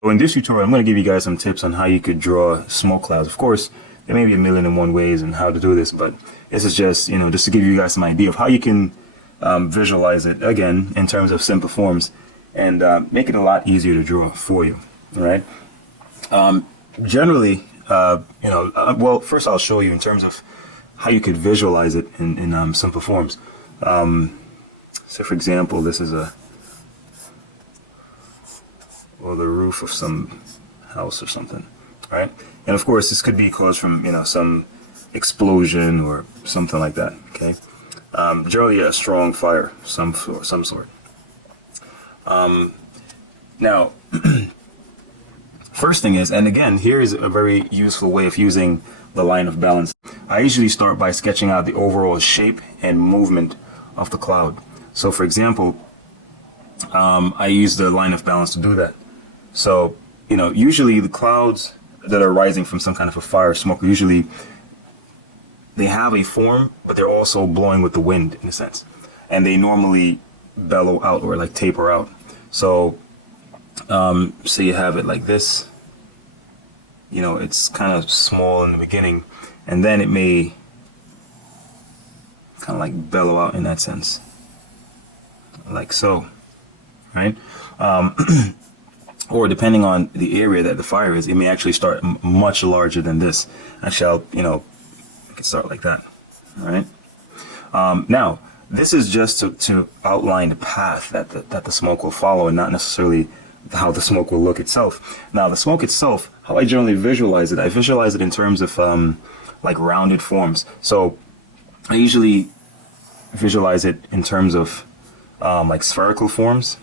So in this tutorial, I'm going to give you guys some tips on how you could draw smoke clouds. Of course, there may be a million and one ways on how to do this, but this is just, just to give you guys some idea of how you can visualize it, again, in terms of simple forms, and make it a lot easier to draw for you, all right? Generally, well, first I'll show you in terms of how you could visualize it in simple forms. So for example, this is the roof of some house or something, right? And of course, this could be caused from, some explosion or something like that, okay? Generally a strong fire, some sort. Now, first thing is, and again, here is a very useful way of using the line of balance. I usually start by sketching out the overall shape and movement of the cloud. So for example, I use the line of balance to do that. So, usually the clouds that are rising from some kind of a fire or smoke, usually they have a form, but they're also blowing with the wind in a sense. And they normally bellow out or like taper out. So, say you have it like this, it's kind of small in the beginning, and then it may kind of like bellow out in that sense, like so, right? Or depending on the area that the fire is, it may actually start much larger than this. Actually, I can start like that. All right. Now, this is just to outline the path that the smoke will follow, and not necessarily how the smoke will look itself. Now, the smoke itself, how I generally visualize it, I visualize it in terms of like rounded forms. So I usually visualize it in terms of like spherical forms.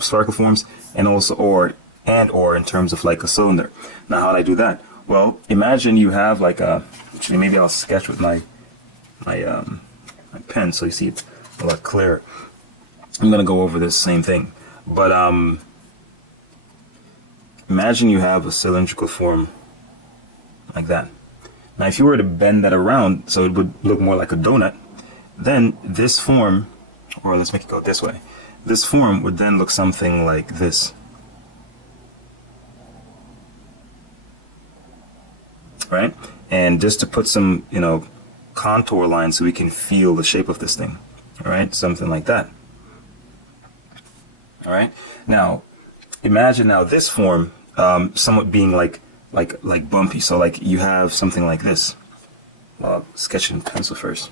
Spherical forms, and also or in terms of like a cylinder. Now, how do I do that? Well, imagine you have like actually maybe I'll sketch with my pen so you see it a lot clearer. I'm gonna go over this same thing, but imagine you have a cylindrical form like that. Now, if you were to bend that around so it would look more like a donut, then this form, or let's make it go this way, this form would then look something like this. Right? And just to put some, contour lines so we can feel the shape of this thing. All right? Something like that. All right? Now, imagine now this form somewhat being like bumpy. So like you have something like this. Well, sketch it in pencil first.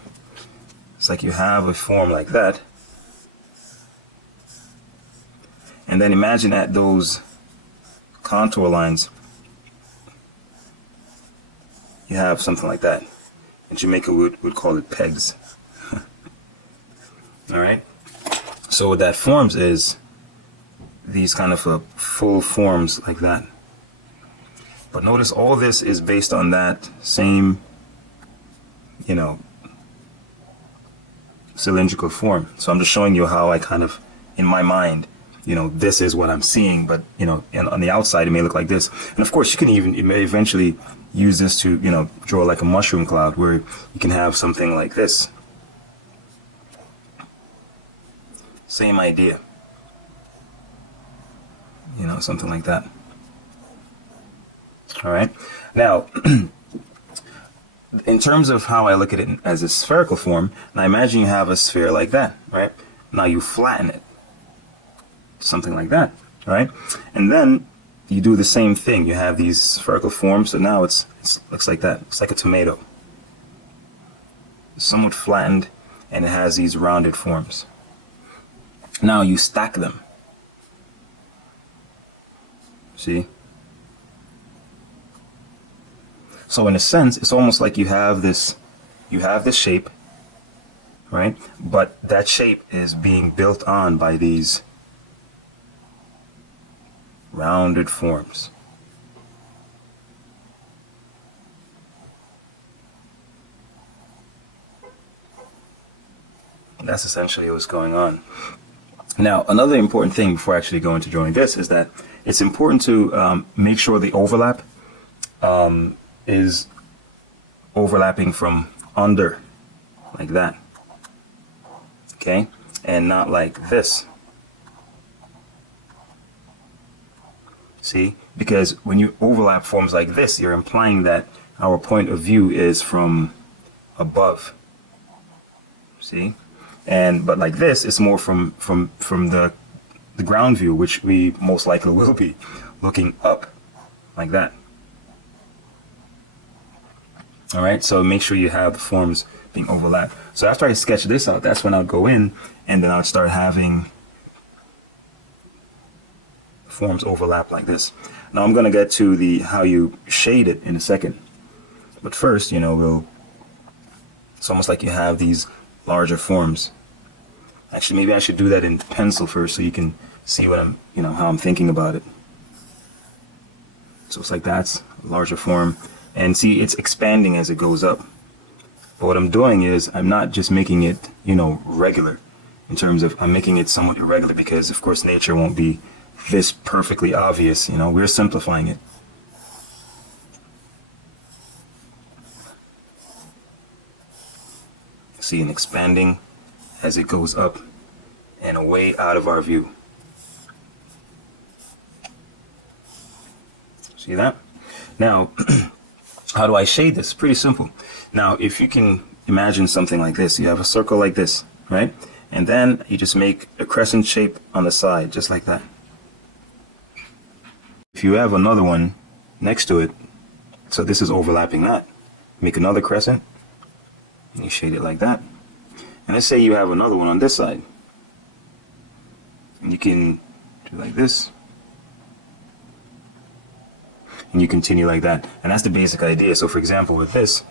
It's like you have a form like that. And then imagine at those contour lines, you have something like that. In Jamaica, would call it pegs. All right. So what that forms is these kind of full forms like that. But notice all this is based on that same, cylindrical form. So I'm just showing you how I kind of, in my mind, this is what I'm seeing, but, and on the outside, it may look like this. And of course, you may eventually use this to, draw like a mushroom cloud where you can have something like this. Same idea. Something like that. All right. Now, in terms of how I look at it as a spherical form, now imagine you have a sphere like that, right? Now you flatten it. Something like that, right? And then you do the same thing. You have these spherical forms, so now it looks like that. It's like a tomato, somewhat flattened, and it has these rounded forms. Now you stack them. See? So in a sense, it's almost like you have this shape, right? But that shape is being built on by these rounded forms. That's essentially what's going on. Now, another important thing before I actually go into drawing this is that it's important to make sure the overlap is overlapping from under, like that. Okay? And not like this. See, because when you overlap forms like this, you're implying that our point of view is from above. See, but like this, it's more from the ground view, which we most likely will be looking up like that. All right, so make sure you have the forms being overlapped. So after I sketch this out, that's when I'll go in and then I'll start having forms overlap like this. Now I'm going to get to the how you shade it in a second. But first, you know, it's almost like you have these larger forms. Actually, maybe I should do that in pencil first so you can see what I'm, you know, how I'm thinking about it. So it's like that's a larger form. And see, it's expanding as it goes up. But what I'm doing is I'm not just making it, you know, regular in terms of I'm making it somewhat irregular because, of course, nature won't be this perfectly obvious. You know, we're simplifying it. See, and expanding as it goes up and away out of our view. See that? Now, how do I shade this? Pretty simple. Now, if you can imagine something like this, you have a circle like this, right? And then you just make a crescent shape on the side, just like that. If you have another one next to it, so this is overlapping that, make another crescent, and you shade it like that. And let's say you have another one on this side. And you can do like this. And you continue like that. And that's the basic idea. So for example, with this,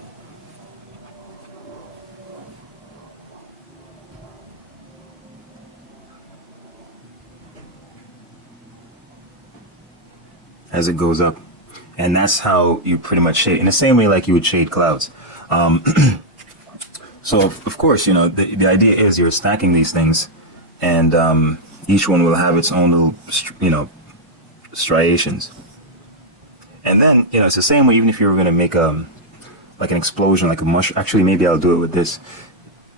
as it goes up. And that's how you pretty much shade, in the same way like you would shade clouds. So of course, you know, the idea is you're stacking these things, and each one will have its own little, you know, striations. And then, you know, it's the same way even if you were going to make like an explosion, like a mushroom. Actually, maybe I'll do it with this.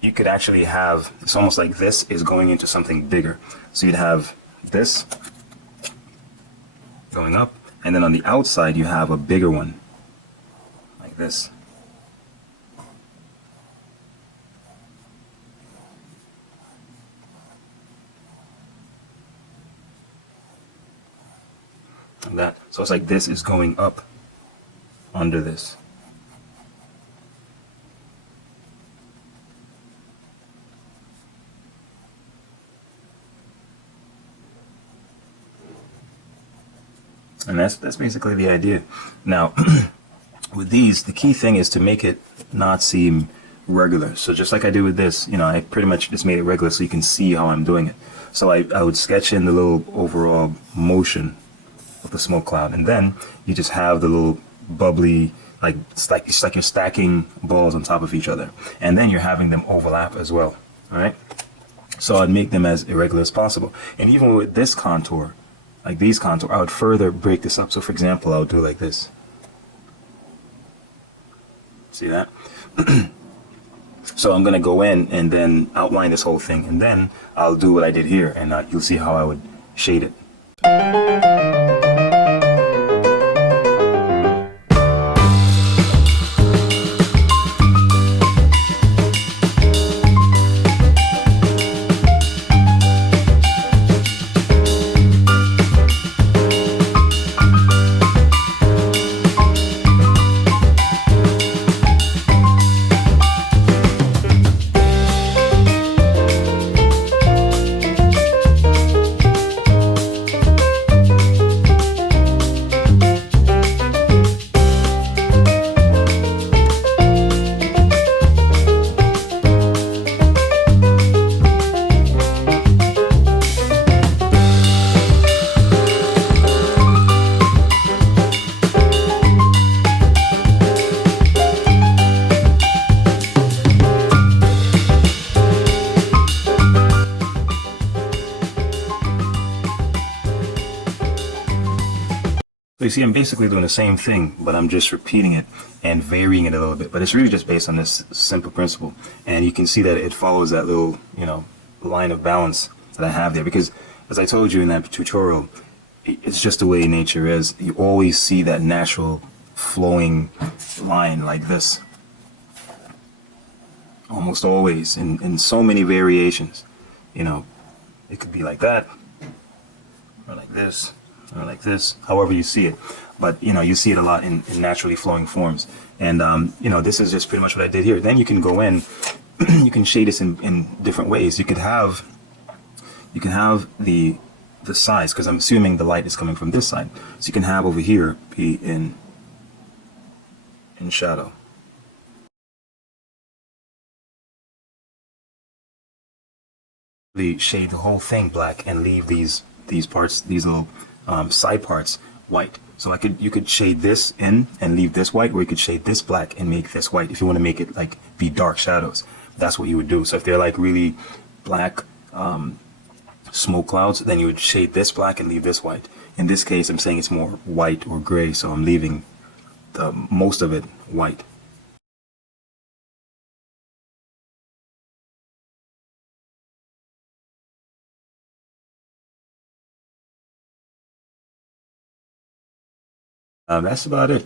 You could actually have, it's almost like this is going into something bigger. So you'd have this going up, and then on the outside you have a bigger one, like this. Like that. So it's like this is going up under this. And that's basically the idea. Now, with these, the key thing is to make it not seem regular. So just like I did with this, you know, I pretty much just made it regular so you can see how I'm doing it. So I would sketch in the little overall motion of the smoke cloud, and then you just have the little bubbly, like it's like you're stacking balls on top of each other, and then you're having them overlap as well. All right. So I'd make them as irregular as possible, and even with this contour, like these contours, I would further break this up. So for example, I would do like this. See that? So I'm going to go in and then outline this whole thing, and then I'll do what I did here, and you'll see how I would shade it. So you see, I'm basically doing the same thing, but I'm just repeating it and varying it a little bit. But it's really just based on this simple principle. And you can see that it follows that little, you know, line of balance that I have there. Because as I told you in that tutorial, it's just the way nature is. You always see that natural flowing line like this. Almost always, in so many variations. You know, it could be like that, or like this, or like this, however you see it. But, you know, you see it a lot in naturally flowing forms. And, you know, this is just pretty much what I did here. Then you can go in, you can shade this in different ways. You can have the sides, because I'm assuming the light is coming from this side. So you can have over here be in shadow. Shade the whole thing black and leave these parts, these little side parts white. So you could shade this in and leave this white, or you could shade this black and make this white if you want to make it like be dark shadows. That's what you would do. So if they're like really black smoke clouds, then you would shade this black and leave this white. In this case, I'm saying it's more white or gray, so I'm leaving most of it white. That's about it.